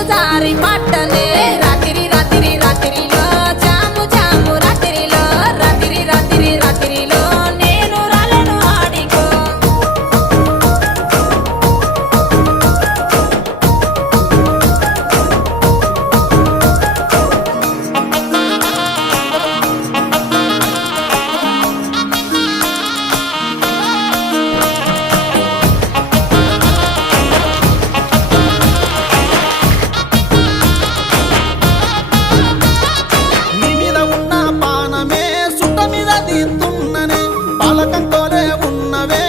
మనసు జారి పట్టనే రాత్రి రాత్రి రాత్రిలో జాము జాము రాత్రిలో రాత్రి రాత్రి రాత్రిలో నేను రాలను ఆడికో నీ మీద ఉన్న పానమే సుట్ట మీద తీస్తున్ననే పాలకంతోనే ఉన్నవే